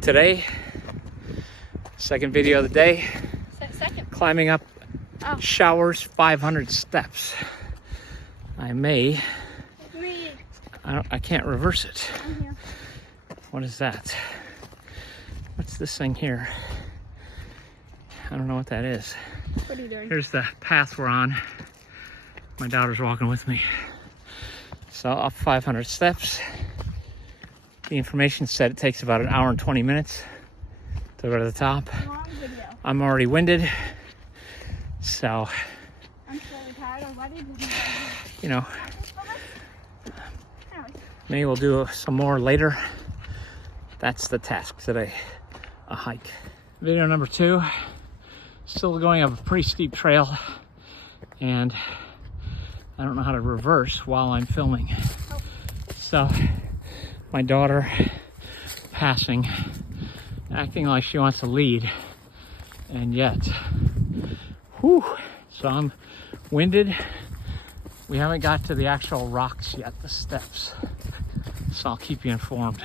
Today, second video of the day, Second. climbing up Showers 500 steps. I can't reverse it. I'm here. What is that? What's this thing here? I don't know what that is. What are you doing? Here's the path we're on. My daughter's walking with me. So up 500 steps. The information said it takes about an hour and 20 minutes to go to the top. Long video. I'm already winded, so I'm really tired already. you know, maybe we'll do some more later. That's the task today, a hike. Video number 2, still going up a pretty steep trail, and I don't know how to reverse while I'm filming. So my daughter passing, acting like she wants to lead, and yet, whew, so I'm winded. We haven't got to the actual rocks yet, the steps, so I'll keep you informed.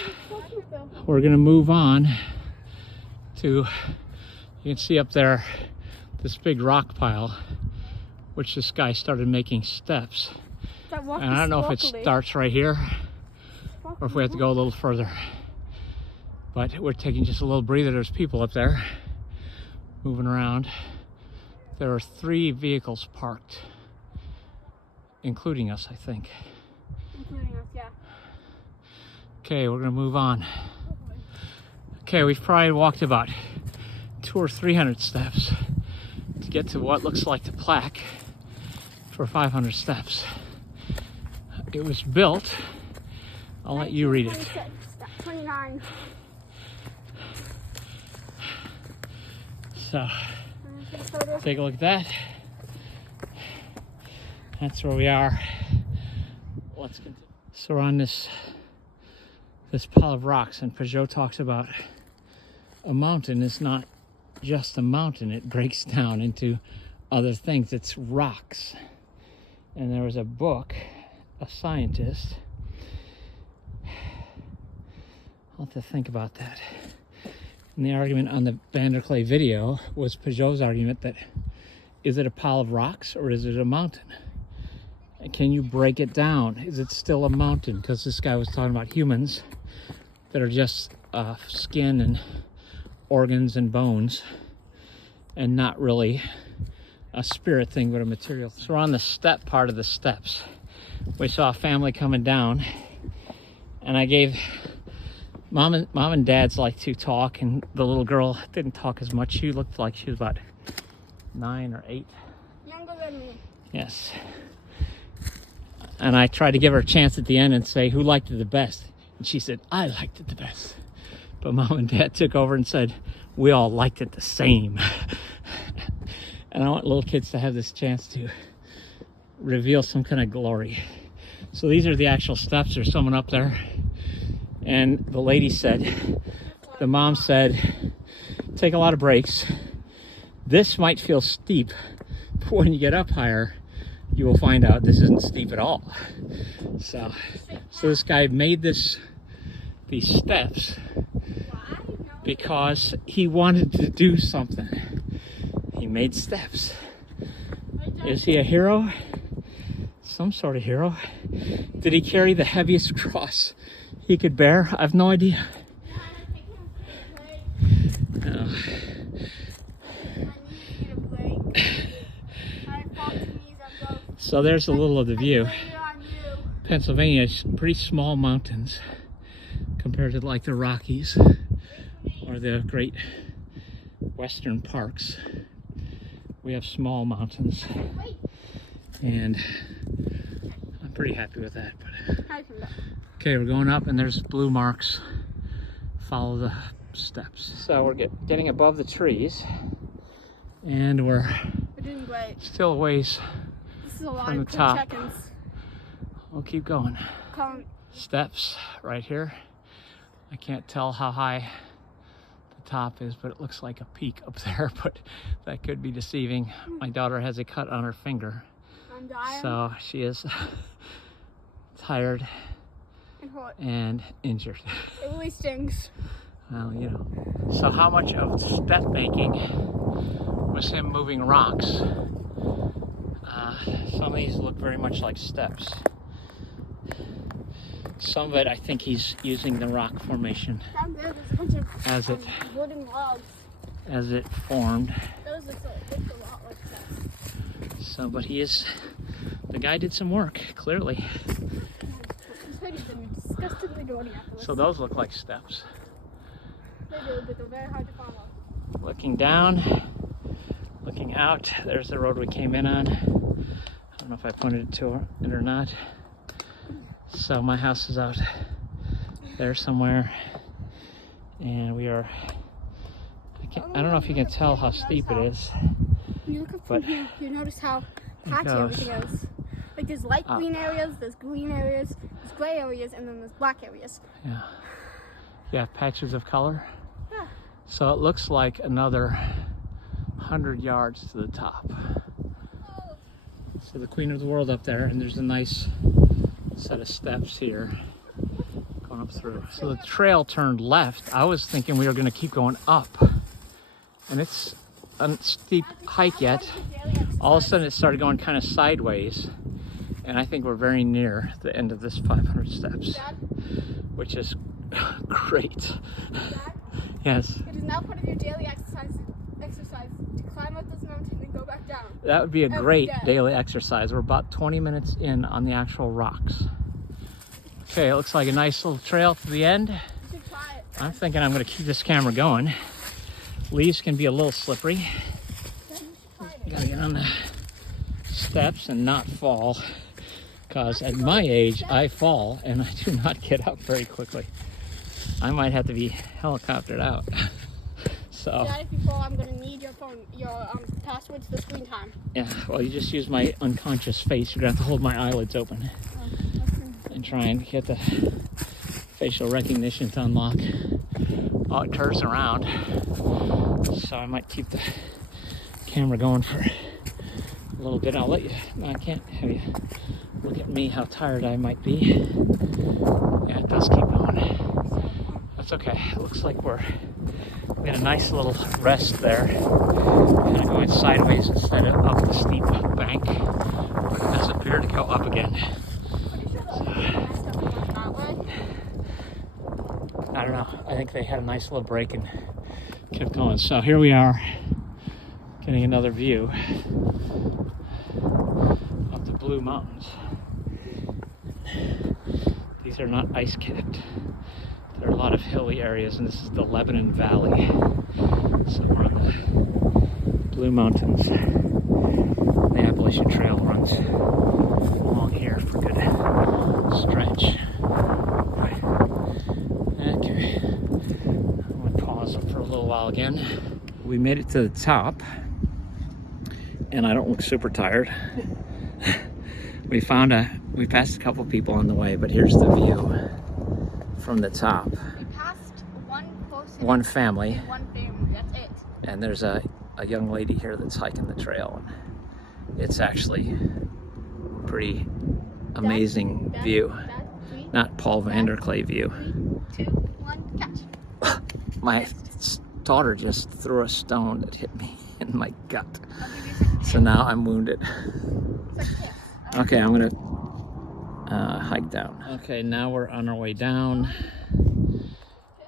We're gonna move on to, you can see up there, this big rock pile, which this guy started making steps. And I don't know if it starts right here, or if we have to go a little further. But we're taking just a little breather. There's people up there moving around. There are 3 vehicles parked, including us, I think. Including us, yeah. Okay, we're gonna move on. Okay, we've probably walked about 200 or 300 steps to get to what looks like the plaque for 500 steps. It was built, I'll let you read it. 29. So, take a look at that. That's where we are. Let's continue. So we're on this pile of rocks, and Peugeot talks about a mountain is not just a mountain. It breaks down into other things. It's rocks. And there was a book, a scientist. I'll have to think about that. And the argument on the Vanderclay video was Peugeot's argument that, is it a pile of rocks or is it a mountain? And can you break it down? Is it still a mountain? Because this guy was talking about humans that are just skin and organs and bones, and not really a spirit thing, but a material thing. So we're on the step part of the steps. We saw a family coming down, and I gave Mom and Dad's like to talk, and the little girl didn't talk as much. She looked like she was about 9 or 8. Younger than me. Yes. And I tried to give her a chance at the end and say, who liked it the best? And she said, I liked it the best. But Mom and Dad took over and said, we all liked it the same. And I want little kids to have this chance to reveal some kind of glory. So these are the actual steps. There's someone up there. And the lady said, the mom said, take a lot of breaks. This might feel steep, but when you get up higher, you will find out this isn't steep at all. So this guy made these steps because he wanted to do something. He made steps. Is he a hero? Some sort of hero. Did he carry the heaviest cross he could bear? I have no idea. No. So there's a little of the view. Pennsylvania is pretty small mountains compared to like the Rockies or the great western parks. We have small mountains, and I'm pretty happy with that. But okay, we're going up, and there's blue marks. Follow the steps. So we're getting above the trees, and we're doing great. Still a ways This is a lot from the of quick top. check-ins. We'll keep going. Steps right here. I can't tell how high the top is, but it looks like a peak up there, but that could be deceiving. My daughter has a cut on her finger. I'm dying. So she is tired and hot and injured. It really stings. Well, you know. So how much of step making was him moving rocks? Some of these look very much like steps. Some of it, I think he's using the rock formation Down there, there's a bunch of wooden logs. as it formed. Those look a lot like steps. So, but the guy did some work, clearly. These hoodies are disgustingly dirty afterwards. So those look like steps. They do, but they're very hard to follow. Looking down, looking out, there's the road we came in on. I don't know if I pointed it to it or not. So my house is out there somewhere, and we are, I don't know if you can tell how steep it is. When you look up from here, you notice how patchy everything is. Like there's light green areas, there's green areas, there's gray areas, and then there's black areas. Yeah. Yeah, patches of color. Yeah. So it looks like another 100 yards to the top. So the Queen of the World up there, and there's a nice set of steps here going up through. So the trail turned left. I was thinking we were going to keep going up, and it's a steep hike yet. All of a sudden it started going kind of sideways, and I think we're very near the end of this 500 steps, which is great. Yes. It is now part of your daily exercise to climb up this mountain and go back down. That would be a great day. daily exercise. We're about 20 minutes in on the actual rocks. Okay, it looks like a nice little trail to the end. You should try it. I'm thinking I'm going to keep this camera going. Leaves can be a little slippery. Gotta get on the steps and not fall, because at my age I fall and I do not get up very quickly. I might have to be helicoptered out. So Dad, if you fall, I'm gonna need your phone, your password to the screen time. yeah, well, you just use my unconscious face. You're gonna have to hold my eyelids open and try and get the facial recognition to unlock. Oh, it turns around, so I might keep the camera going for a little bit. I'll let you, no, I can't have you look at me how tired I might be. Yeah, it does keep going. That's okay. It looks like we had a nice little rest there, kind of going sideways instead of up the steep bank. But it does appear to go up again. I don't know. I think they had a nice little break and kept going. So here we are, getting another view of the Blue Mountains. These are not ice-capped. There are a lot of hilly areas, and this is the Lebanon Valley. So we're on the Blue Mountains. The Appalachian Trail runs along here for a good stretch. Okay, I'm going to pause for a little while again. We made it to the top, and I don't look super tired. We passed a couple people on the way, but here's the view from the top. We passed one family, that's it. and there's a young lady here that's hiking the trail. It's actually a pretty amazing view. Not Paul Vanderklay view. 3, 2, 1, catch. My daughter just threw a stone that hit me in my gut. So now I'm wounded. Okay, I'm gonna hike down. Okay, now we're on our way down,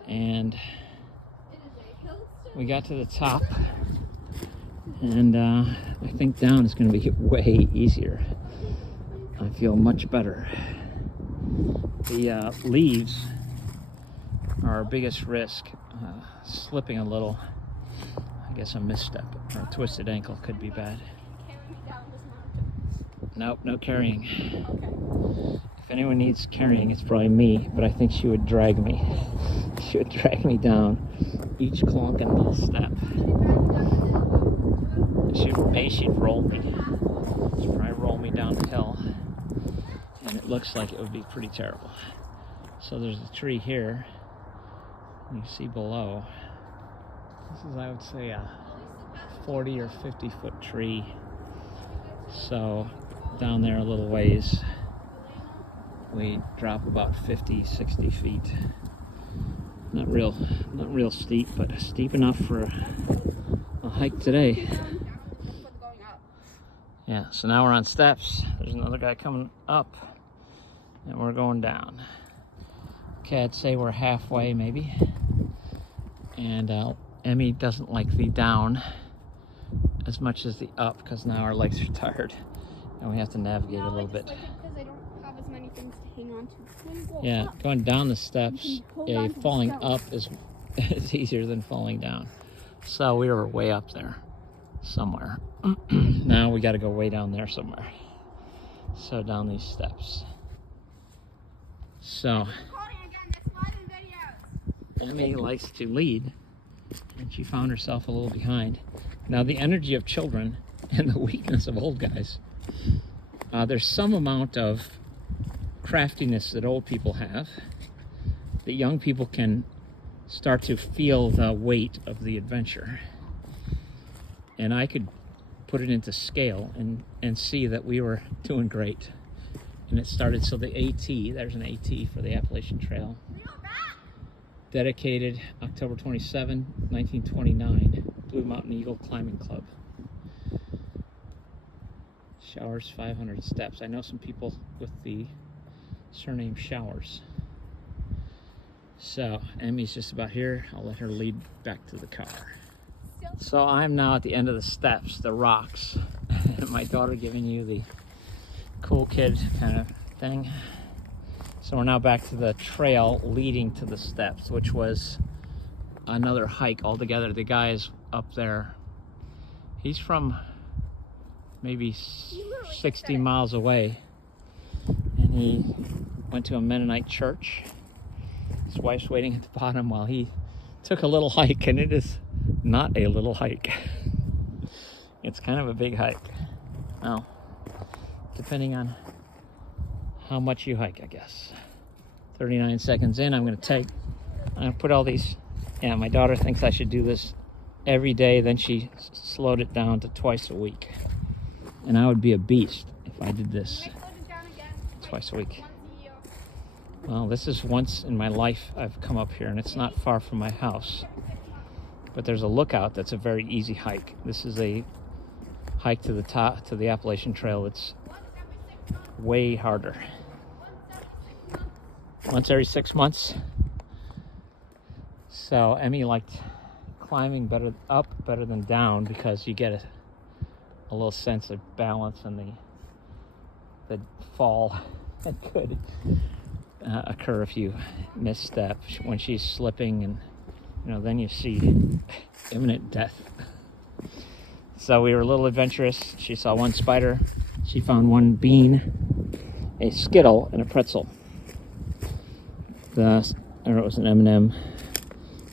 and we got to the top, and I think down is gonna be way easier. I feel much better. The leaves are our biggest risk. Slipping a little, I guess a misstep or a twisted ankle could be bad. Nope, no carrying. If anyone needs carrying, it's probably me, but I think she would drag me. She would drag me down each clonking little step. She'd roll me. She'd probably roll me down the hill, and it looks like it would be pretty terrible. So there's a tree here. You see below. This is, I would say, a 40 or 50 foot tree. So down there a little ways, we drop about 50, 60 feet. Not real steep, but steep enough for a hike today. Yeah, so now we're on steps. There's another guy coming up, and we're going down. Okay, I'd say we're halfway maybe. And Emmy doesn't like the down as much as the up because now our legs are tired and we have to navigate a little bit. Because I don't have as many things to hang on to. Yeah, going down the steps, yeah, falling up is easier than falling down. So we were way up there somewhere. Now we got to go way down there somewhere. So down these steps. So Emmy likes to lead, and she found herself a little behind. Now the energy of children and the weakness of old guys, there's some amount of craftiness that old people have that young people can start to feel the weight of the adventure. And I could put it into scale and see that we were doing great. And it started, so the AT, there's an AT for the Appalachian Trail. Dedicated October 27, 1929, Blue Mountain Eagle Climbing Club. Showers 500 steps. I know some people with the surname Showers. So Emmy's just about here. I'll let her lead back to the car. So I'm now at the end of the steps, the rocks. My daughter giving you the cool kid kind of thing. So we're now back to the trail leading to the steps, which was another hike altogether. The guy is up there. He's from maybe 60 miles away. And he went to a Mennonite church. His wife's waiting at the bottom while he took a little hike, and it is not a little hike. It's kind of a big hike. Well, depending on how much you hike, I guess. 39 seconds in, I'm gonna put all these, yeah, my daughter thinks I should do this every day, then she slowed it down to twice a week. And I would be a beast if I did this twice a week. Well, this is once in my life I've come up here, and it's not far from my house. But there's a lookout that's a very easy hike. This is a hike to the top, to the Appalachian Trail. It's way harder. Once every 6 months. So Emmy liked climbing up better than down because you get a little sense of balance and the fall that could occur if you misstep when she's slipping, and then you see imminent death. So we were a little adventurous. She saw one spider. She found one bean, a Skittle, and a pretzel. Or it was an M&M.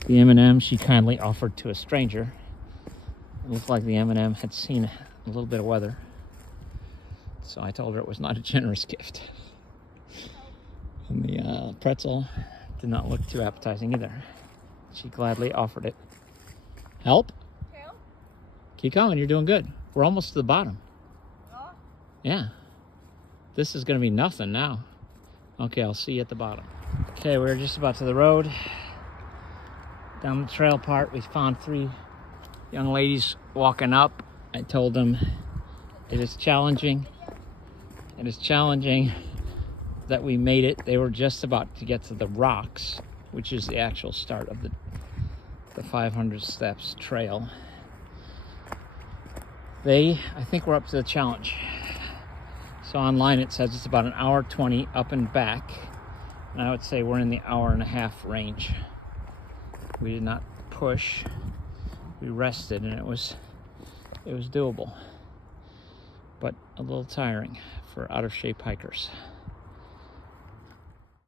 The M&M she kindly offered to a stranger. It looked like the M&M had seen a little bit of weather. So I told her it was not a generous gift. And the pretzel did not look too appetizing either. She gladly offered it. Help? Keep coming, you're doing good. We're almost to the bottom. Yeah. This is gonna be nothing now. Okay, I'll see you at the bottom. Okay, we're just about to the road. Down the trail part, we found 3 young ladies walking up. I told them it is challenging. It is challenging that we made it. They were just about to get to the rocks, which is the actual start of the 500 steps trail. I think we're up to the challenge. So online it says it's about 1 hour 20 up and back. And I would say we're in the 1.5 hour range. We did not push. We rested, and it was doable, but a little tiring for out of shape hikers.